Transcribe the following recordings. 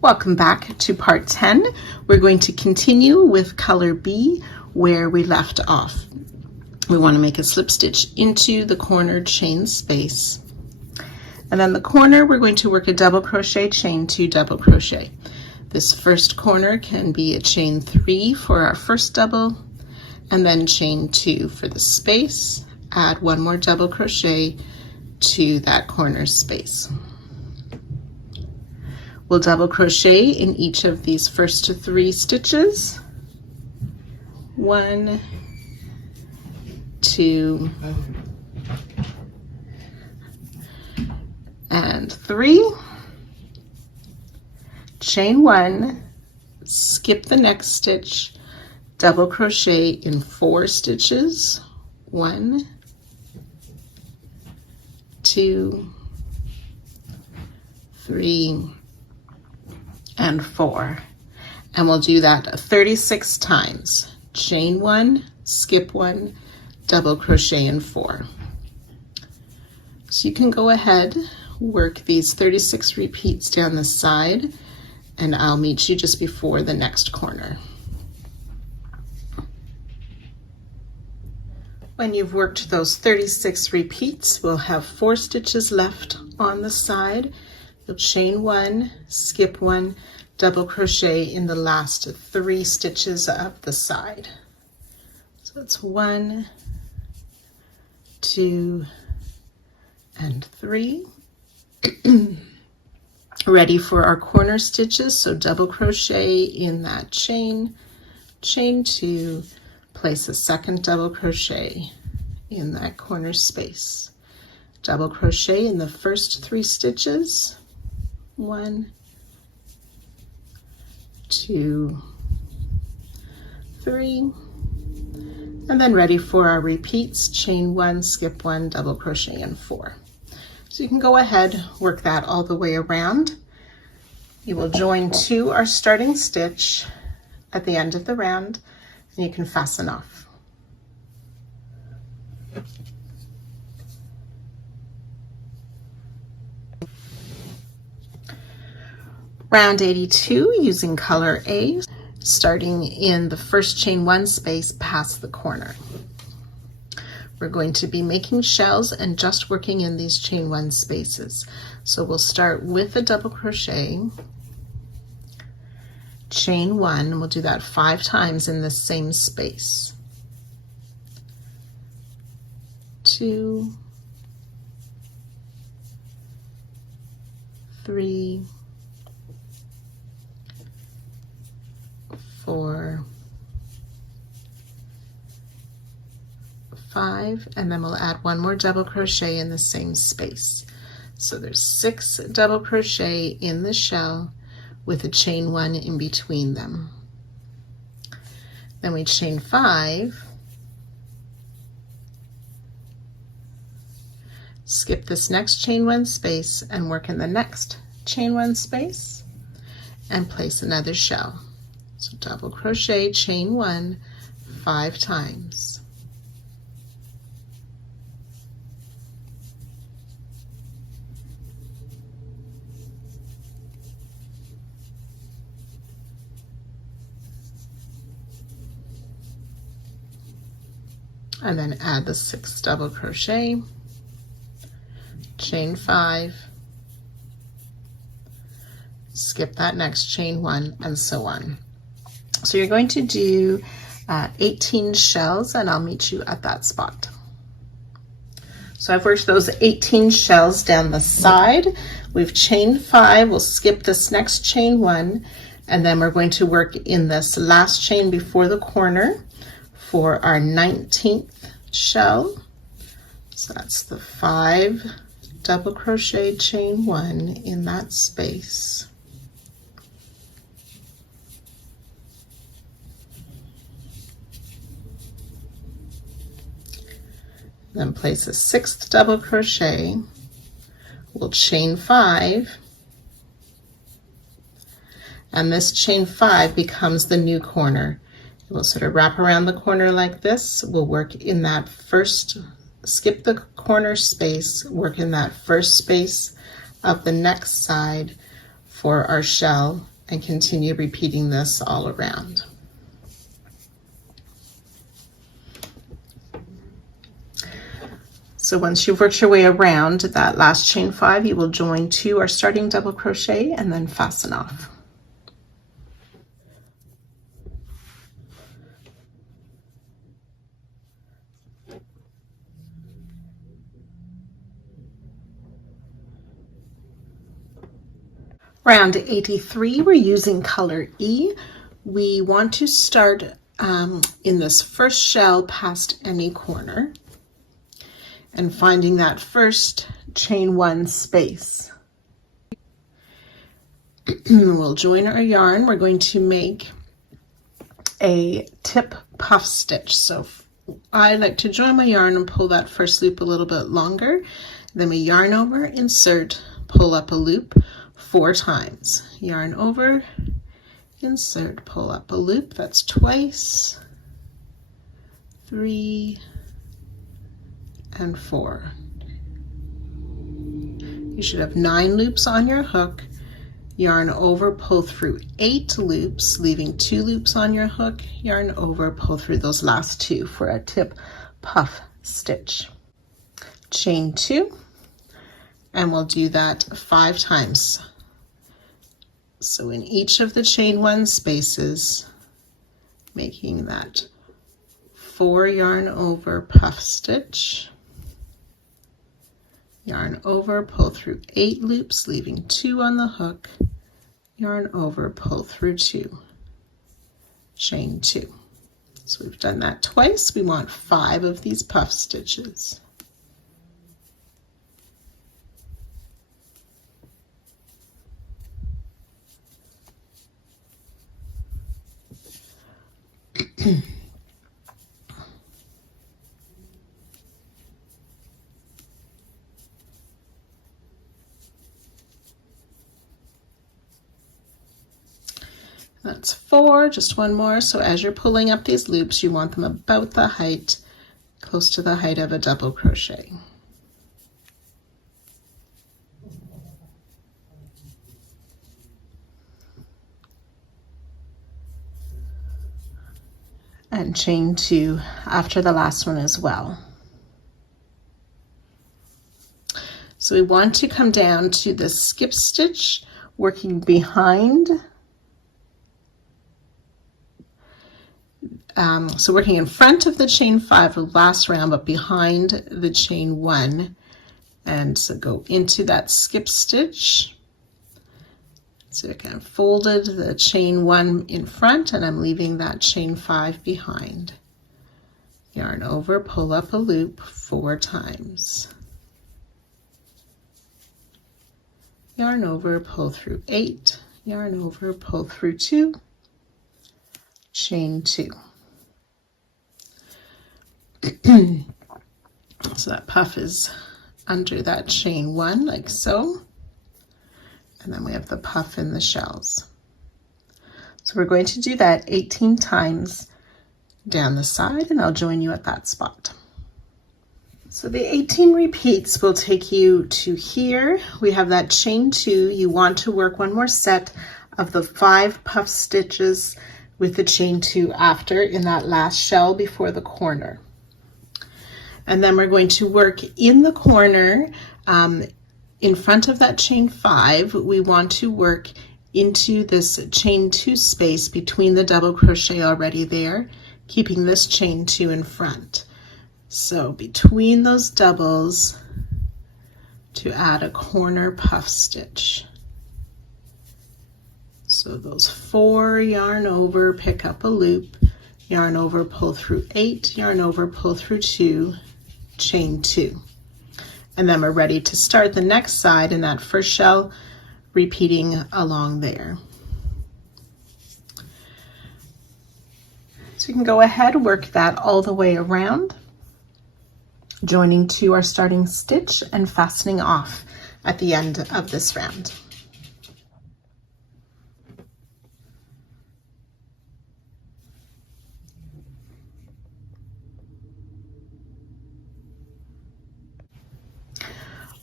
Welcome back to part 10. We're going to continue with color B where we left off. We want to make a slip stitch into the corner chain space. And then the corner, we're going to work a double crochet, chain 2, double crochet. This first corner can be a chain 3 for our first double, and then chain 2 for the space. Add one more double crochet to that corner space. We'll double crochet in each of these first 3 stitches. 1, 2, and 3. Chain 1, skip the next stitch, double crochet in 4 stitches. 1, 2, 3, and 4. And we'll do that 36 times. Chain 1, skip 1, double crochet in 4. So you can go ahead, work these 36 repeats down the side, and I'll meet you just before the next corner. When you've worked those 36 repeats, we'll have 4 stitches left on the side. You'll chain 1, skip 1, double crochet in the last 3 stitches of the side. So it's 1, 2, and 3. Ready for our corner stitches, so double crochet in that chain, chain 2, place a second double crochet in that corner space. Double crochet in the first 3 stitches. 1, 2, 3, and then ready for our repeats, chain 1, skip 1, double crochet in 4. So you can go ahead, work that all the way around. You will join to our starting stitch at the end of the round, and you can fasten off. Round 82 using color A, starting in the first chain 1 space past the corner. We're going to be making shells and just working in these chain 1 spaces. So we'll start with a double crochet, chain 1, and we'll do that 5 times in the same space. 2, 3, 4, 5, and then we'll add one more double crochet in the same space. So there's 6 double crochet in the shell with a chain 1 in between them. Then we chain 5, skip this next chain 1 space and work in the next chain 1 space and place another shell. So double crochet, chain 1, 5 times. And then add the 6th double crochet, chain 5, skip that next chain 1, and so on. So you're going to do 18 shells, and I'll meet you at that spot. So I've worked those 18 shells down the side. We've chained 5, we'll skip this next chain 1, and then we're going to work in this last chain before the corner for our 19th shell. So that's the 5 double crochet, chain 1 in that space. Then place a 6th double crochet, we'll chain 5, and this chain 5 becomes the new corner. We'll sort of wrap around the corner like this. We'll work in that first, skip the corner space, work in that first space of the next side for our shell and continue repeating this all around. So once you've worked your way around that last chain 5, you will join 2 our starting double crochet and then fasten off. Round 83, we're using color E. We want to start in this first shell past any corner and finding that first chain 1 space. We'll join our yarn. We're going to make a tip puff stitch. So I like to join my yarn and pull that first loop a little bit longer. Then we yarn over, insert, pull up a loop 4 times. Yarn over, insert, pull up a loop. That's twice, 3, and 4. You should have 9 loops on your hook. Yarn over, pull through 8 loops, leaving 2 loops on your hook. Yarn over, pull through those last 2 for a tip puff stitch. Chain 2, and we'll do that 5 times. So in each of the chain 1 spaces, making that 4 yarn over puff stitch, yarn over, pull through 8 loops, leaving 2 on the hook, yarn over, pull through 2, chain 2. So we've done that twice. We want 5 of these puff stitches. That's 4, just 1 more. So as you're pulling up these loops, you want them about the height, close to the height of a double crochet. And chain 2 after the last one as well. So we want to come down to the skip stitch, working behind. So working in front of the chain 5 of the last round, but behind the chain 1. And so go into that skip stitch. So I kind of folded the chain 1 in front, and I'm leaving that chain 5 behind. Yarn over, pull up a loop 4 times. Yarn over, pull through 8, yarn over, pull through 2, chain 2. So that puff is under that chain 1 like so. And then we have the puff in the shells. So we're going to do that 18 times down the side, and I'll join you at that spot. So the 18 repeats will take you to here. We have that chain 2. You want to work 1 more set of the 5 puff stitches with the chain 2 after in that last shell before the corner. And then we're going to work in the corner in front of that chain 5. We want to work into this chain 2 space between the double crochet already there, keeping this chain 2 in front. So between those doubles to add a corner puff stitch. So those 4, yarn over, pick up a loop, yarn over, pull through 8, yarn over, pull through 2, chain 2. And then we're ready to start the next side in that first shell, repeating along there. So you can go ahead, work that all the way around, joining to our starting stitch and fastening off at the end of this round.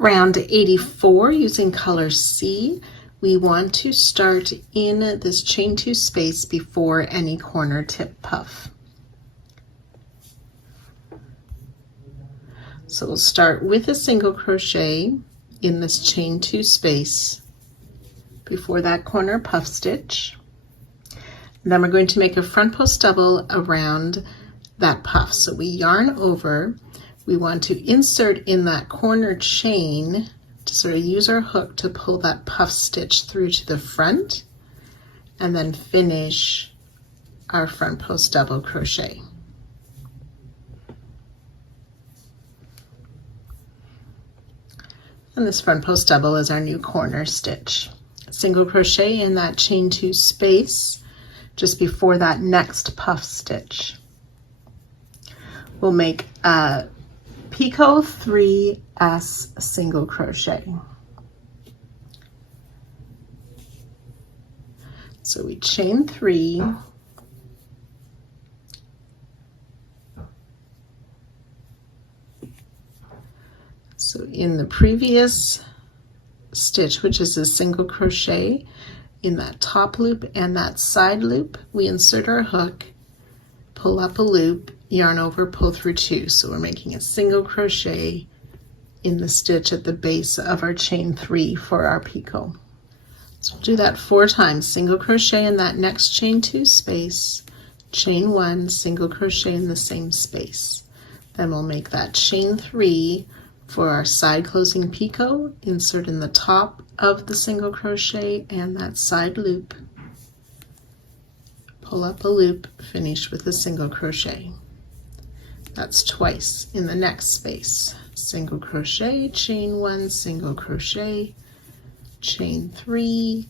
Round 84, using color C, we want to start in this chain 2 space before any corner tip puff. So we'll start with a single crochet in this chain 2 space before that corner puff stitch. And then we're going to make a front post double around that puff. So we yarn over, we want to insert in that corner chain to sort of use our hook to pull that puff stitch through to the front, and then finish our front post double crochet. And this front post double is our new corner stitch. Single crochet in that chain 2 space just before that next puff stitch. We'll make a picot 3s single crochet. So we chain 3, so in the previous stitch, which is a single crochet, in that top loop and that side loop, we insert our hook, pull up a loop, yarn over, pull through 2. So we're making a single crochet in the stitch at the base of our chain 3 for our picot. So do that 4 times. Single crochet in that next chain 2 space, chain 1, single crochet in the same space. Then we'll make that chain 3 for our side closing picot, insert in the top of the single crochet and that side loop, pull up a loop, finish with a single crochet. That's twice in the next space. Single crochet, chain 1, single crochet, chain 3,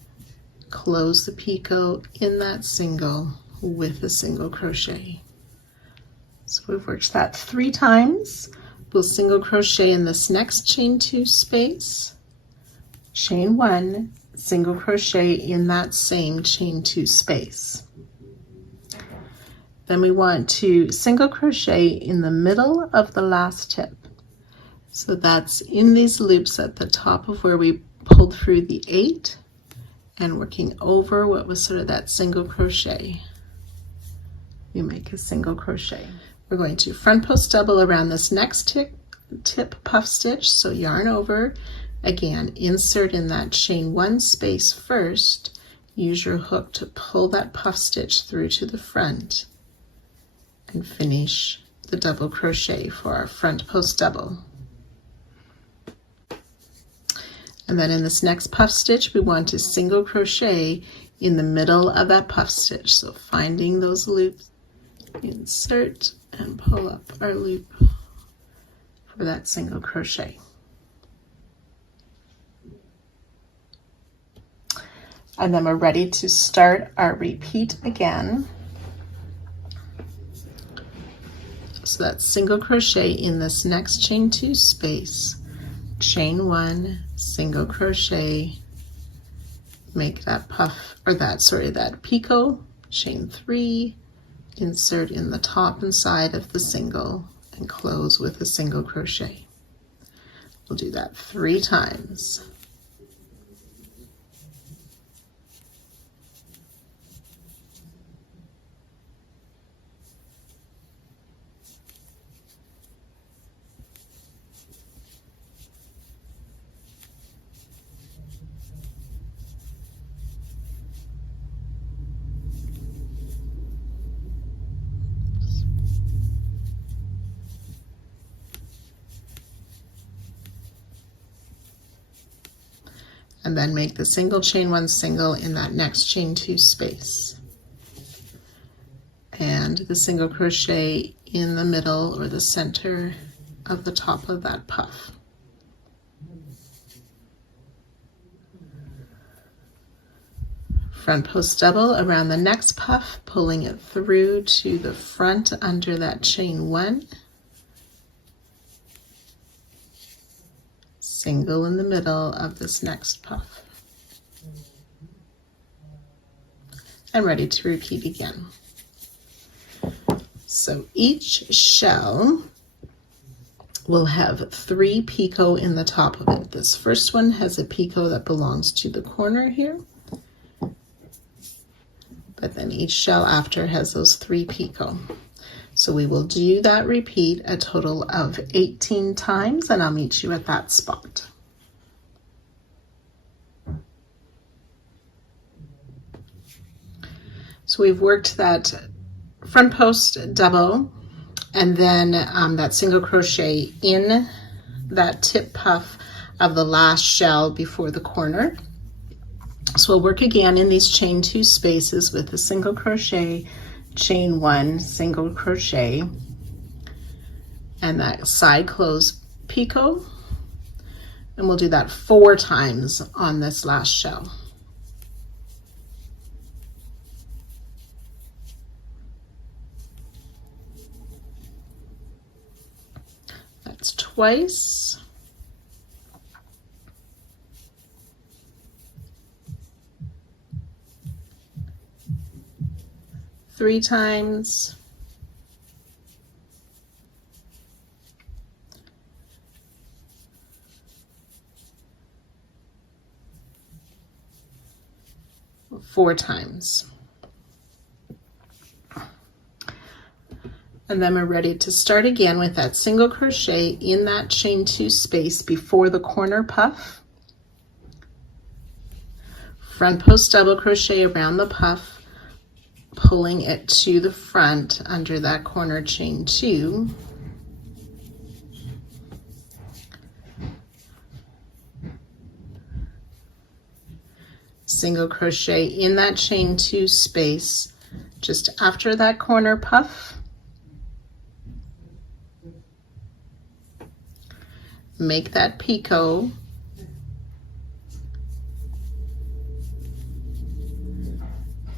close the picot in that single with a single crochet. So we've worked that 3 times. We'll single crochet in this next chain 2 space, chain 1, single crochet in that same chain 2 space. Then we want to single crochet in the middle of the last tip. So that's in these loops at the top of where we pulled through the 8 and working over what was sort of that single crochet. You make a single crochet. We're going to front post double around this next tip puff stitch. So yarn over, again, insert in that chain 1 space first, use your hook to pull that puff stitch through to the front, and finish the double crochet for our front post double. And then in this next puff stitch, we want to single crochet in the middle of that puff stitch. So finding those loops, insert and pull up our loop for that single crochet. And then we're ready to start our repeat again. So that's single crochet in this next chain 2 space, chain 1, single crochet, make that puff, or that picot, chain 3, insert in the top and side of the single, and close with a single crochet. We'll do that 3 times. And then make the single chain 1 single in that next chain 2 space, and the single crochet in the middle or the center of the top of that puff. Front post double around the next puff, pulling it through to the front under that chain 1, single in the middle of this next puff, and ready to repeat again. So each shell will have 3 picot in the top of it. This first one has a picot that belongs to the corner here, but then each shell after has those 3 picot. So we will do that repeat a total of 18 times, and I'll meet you at that spot. So we've worked that front post double, and then that single crochet in that tip puff of the last shell before the corner. So we'll work again in these chain 2 spaces with a single crochet, chain 1, single crochet, and that side close picot, and we'll do that 4 times on this last shell. That's twice. Three times. Four times. And then we're ready to start again with that single crochet in that chain 2 space before the corner puff. Front post double crochet around the puff, pulling it to the front under that corner chain 2. Single crochet in that chain 2 space just after that corner puff. Make that picot,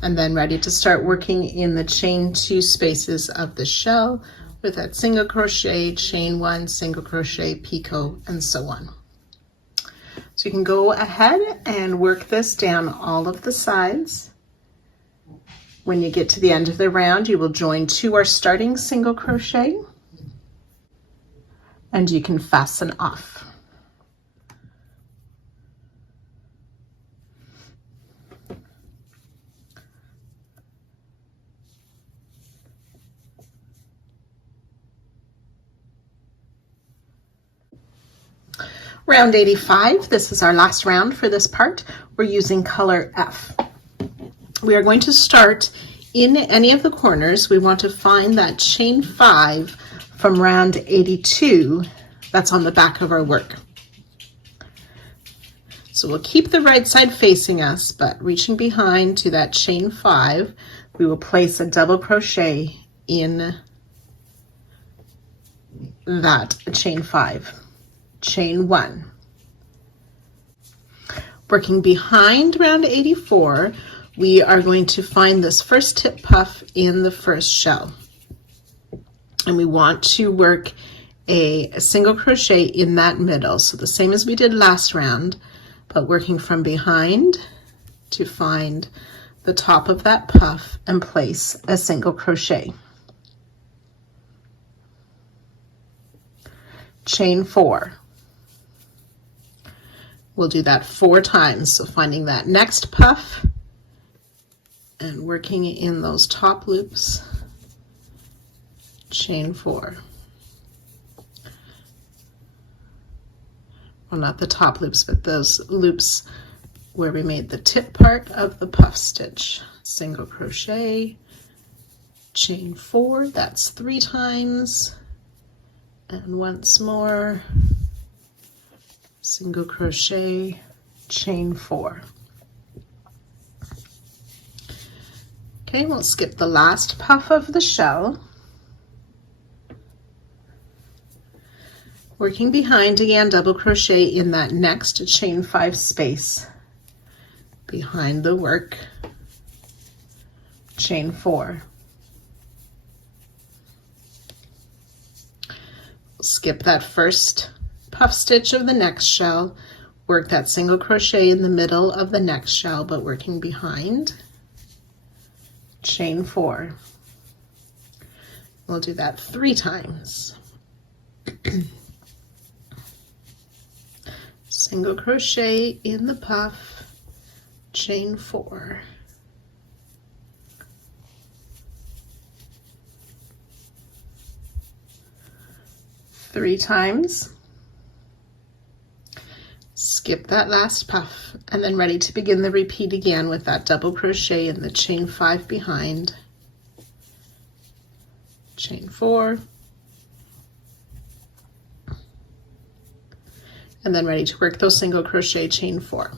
and then ready to start working in the chain 2 spaces of the shell with that single crochet, chain 1, single crochet, picot, and so on. So you can go ahead and work this down all of the sides. When you get to the end of the round, you will join to our starting single crochet, and you can fasten off. Round 85, this is our last round for this part. We're using color F. We are going to start in any of the corners. We want to find that chain 5 from round 82 that's on the back of our work. So we'll keep the right side facing us, but reaching behind to that chain 5, we will place a double crochet in that chain 5. Chain 1. Working behind round 84, we are going to find this first tip puff in the first shell. And we want to work a single crochet in that middle. So the same as we did last round, but working from behind to find the top of that puff and place a single crochet. Chain 4. We'll do that 4 times. So finding that next puff and working in those top loops. Chain 4. Well, not the top loops, but those loops where we made the tip part of the puff stitch. Single crochet, chain 4, that's 3 times, and once more, single crochet, chain 4. Okay, we'll skip the last puff of the shell. Working behind again, double crochet in that next chain 5 space behind the work, chain 4. Skip that first puff stitch of the next shell, work that single crochet in the middle of the next shell, but working behind, chain 4. We'll do that 3 times. single crochet in the puff, chain 4. Three times. Skip that last puff and then ready to begin the repeat again with that double crochet in the chain 5 behind, chain 4, and then ready to work those single crochet, chain 4.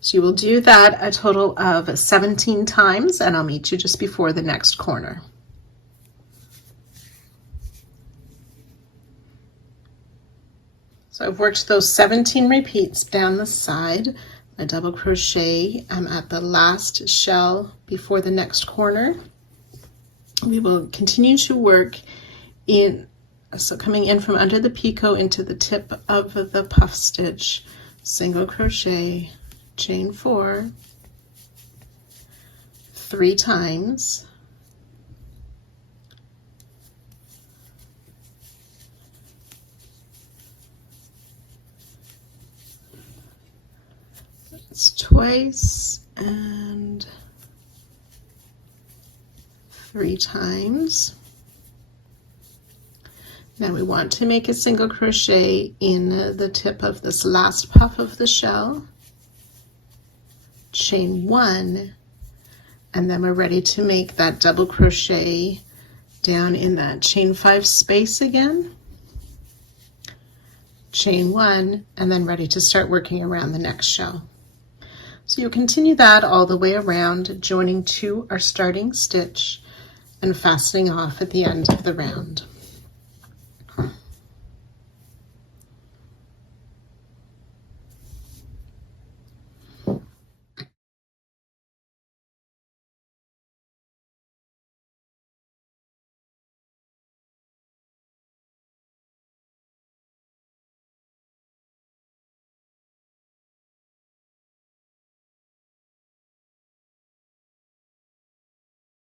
So you will do that a total of 17 times, and I'll meet you just before the next corner. So I've worked those 17 repeats down the side. My double crochet, I'm at the last shell before the next corner. We will continue to work in, so coming in from under the picot into the tip of the puff stitch, single crochet, chain 4, 3 times, twice, and 3 times. Now we want to make a single crochet in the tip of this last puff of the shell, chain 1, and then we're ready to make that double crochet down in that chain 5 space again, chain 1, and then ready to start working around the next shell. So you'll continue that all the way around, joining to our starting stitch and fastening off at the end of the round.